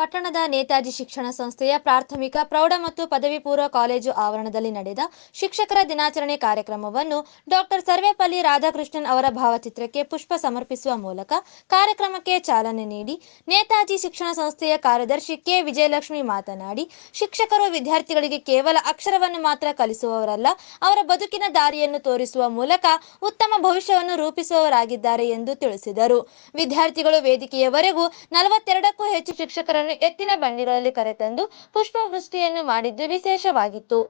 ಪಟ್ಟಣದ ನೇತಾಜಿ ಶಿಕ್ಷಣ ಸಂಸ್ಥೆಯ ಪ್ರಾಥಮಿಕ ಪ್ರೌಢ ಮತ್ತು ಪದವಿ ಪೂರ್ವ ಕಾಲೇಜು ಆವರಣದಲ್ಲಿ ನಡೆದ ಶಿಕ್ಷಕರ ದಿನಾಚರಣೆ ಕಾರ್ಯಕ್ರಮವನ್ನು ಡಾಕ್ಟರ್ ಸರ್ವೇಪಲ್ಲಿ ರಾಧಾಕೃಷ್ಣನ್ ಅವರ ಭಾವಚಿತ್ರಕ್ಕೆ ಪುಷ್ಪ ಸಮರ್ಪಿಸುವ ಮೂಲಕ ಕಾರ್ಯಕ್ರಮಕ್ಕೆ ಚಾಲನೆ ನೀಡಿ ನೇತಾಜಿ ಶಿಕ್ಷಣ ಸಂಸ್ಥೆಯ ಕಾರ್ಯದರ್ಶಿ ಕೆ ವಿಜಯಲಕ್ಷ್ಮಿ ಮಾತನಾಡಿ, ಶಿಕ್ಷಕರು ವಿದ್ಯಾರ್ಥಿಗಳಿಗೆ ಕೇವಲ ಅಕ್ಷರವನ್ನು ಮಾತ್ರ ಕಲಿಸುವವರಲ್ಲ, ಅವರ ಬದುಕಿನ ದಾರಿಯನ್ನು ತೋರಿಸುವ ಮೂಲಕ ಉತ್ತಮ ಭವಿಷ್ಯವನ್ನು ರೂಪಿಸುವವರಾಗಿದ್ದಾರೆ ಎಂದು ತಿಳಿಸಿದರು. ವಿದ್ಯಾರ್ಥಿಗಳು ವೇದಿಕೆಯವರೆಗೂ 42ಕ್ಕೂ ಹೆಚ್ಚು ಶಿಕ್ಷಕರನ್ನು ಎತ್ತಿನ ಬಂಡಿಗಳಲ್ಲಿ ಕರೆತಂದು ಪುಷ್ಪವೃಷ್ಟಿಯನ್ನು ಮಾಡಿದ್ದು ವಿಶೇಷವಾಗಿತ್ತು.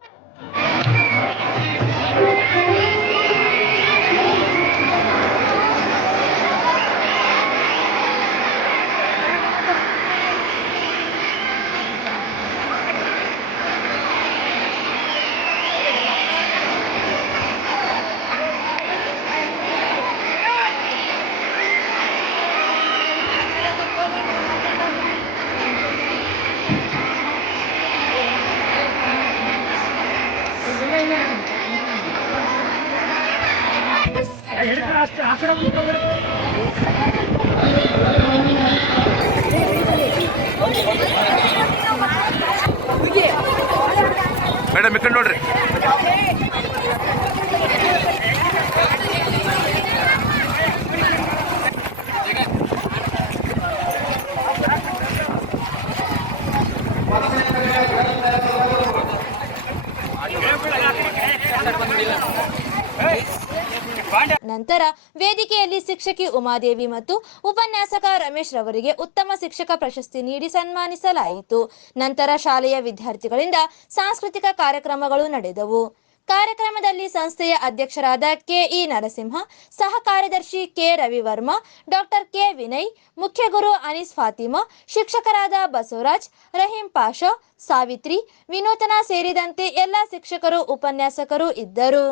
ಮೇಡಮ್ ಈ ಕಡೆ ನೋಡ್ರಿ. ನಂತರ ವೇದಿಕೆಯಲ್ಲಿ ಶಿಕ್ಷಕಿ ಉಮಾದೇವಿ ಮತ್ತು ಉಪನ್ಯಾಸಕ ರಮೇಶ್ ರವರಿಗೆ ಉತ್ತಮ ಶಿಕ್ಷಕ ಪ್ರಶಸ್ತಿ ನೀಡಿ ಸನ್ಮಾನಿಸಲಾಯಿತು. ನಂತರ ಶಾಲೆಯ ವಿದ್ಯಾರ್ಥಿಗಳಿಂದ ಸಾಂಸ್ಕೃತಿಕ ಕಾರ್ಯಕ್ರಮಗಳು ನಡೆದವು. ಕಾರ್ಯಕ್ರಮದಲ್ಲಿ ಸಂಸ್ಥೆಯ ಅಧ್ಯಕ್ಷರಾದ ಕೆಇ ನರಸಿಂಹ, ಸಹ ಕಾರ್ಯದರ್ಶಿ K Ravivarma, doctor K Vinay, ಮುಖ್ಯ ಗುರು ಅನೀಸ್ ಫಾತಿಮಾ, ಶಿಕ್ಷಕರಾದ ಬಸವರಾಜ್, ರಹೀಂ ಪಾಷಾ, ಸಾವಿತ್ರಿ, ವಿನೂತನ ಸೇರಿದಂತೆ ಎಲ್ಲ ಶಿಕ್ಷಕರು, ಉಪನ್ಯಾಸಕರು ಇದ್ದರು.